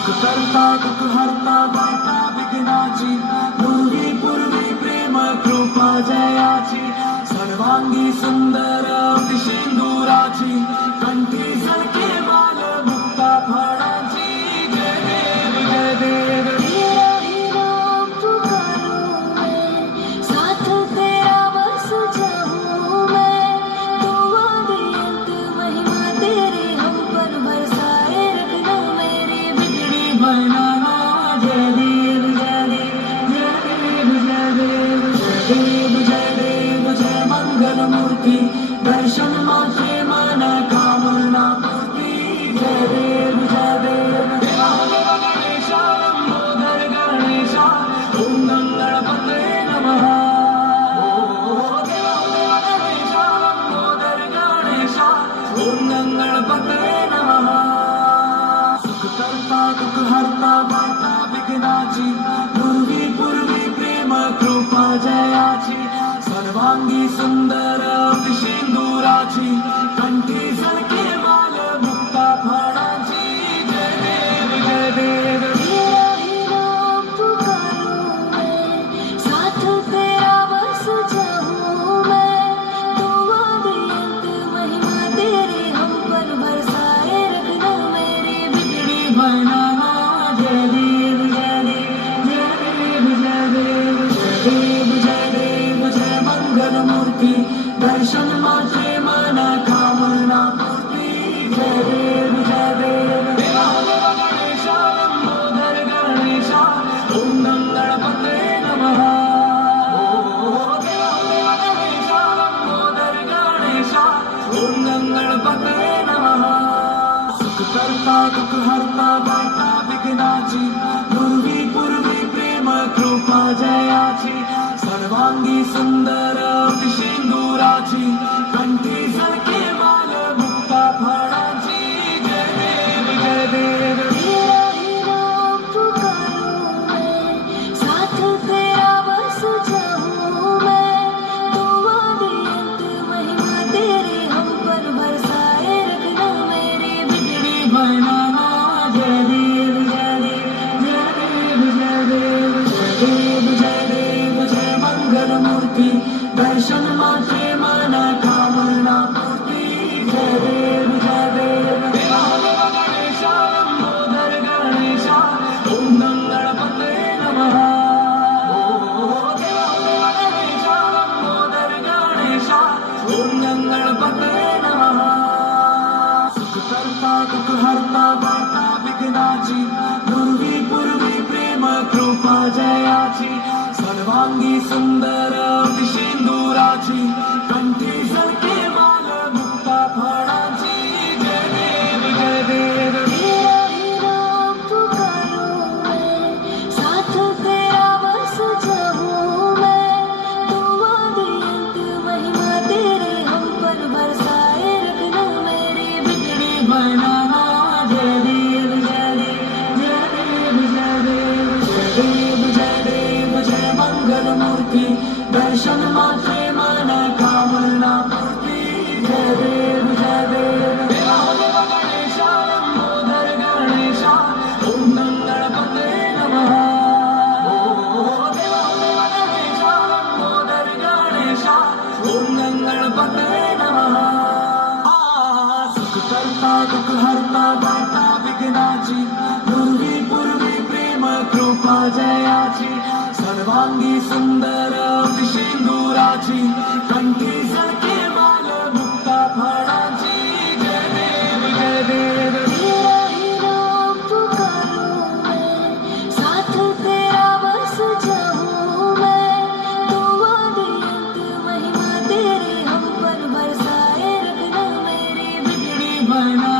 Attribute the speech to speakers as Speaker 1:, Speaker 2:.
Speaker 1: सुख करता दुख हरता दाता विघ्नाची पूर्वी पूर्वी प्रेम कृपा जयाची सर्वांगी सुंदर अतिशेंदुराची हरता पूर्वी पूर्वी प्रेम कृपा जयाची सर्वांगी सुंदर अतिशिंदुराची कंठी सर દર્શન માથે માના કામના પૂર્તિ જય વિજય દેવા દેવા ગણેશા લંબોદર ગણેશા ઓમ નમ ગણપતે નમઃ દેવા દેવા ગણેશા લંબોદર ગણેશા ઓમ નમ ગણપતે નમઃ સુખ કરતા દુઃખ હરતા વાતા વિઘ્નાજી પૂર્વી પૂર્વી પ્રેમ કૃપા જયાજી સર્વાંગી સુંદર देव जय देव जय मङ्गलमूर्ति दर्शन मात्रे माना कामना पूर्ति जय देव जय देव गणेश लम्बोदर गणेश ॐ गङ्गणपते नमः गणेश लम्बोदर गणेश ॐ गङ्गणपते नमः सुखकर्ता दुःखहर्ता वार्ता विघ्नाची song is करता दुख हरता विघना विघ्नाची पूर्वी पूर्वी प्रेम कृपा जयाची सर्वांगी सुंदर अतिशेंदुराची कंठी My mana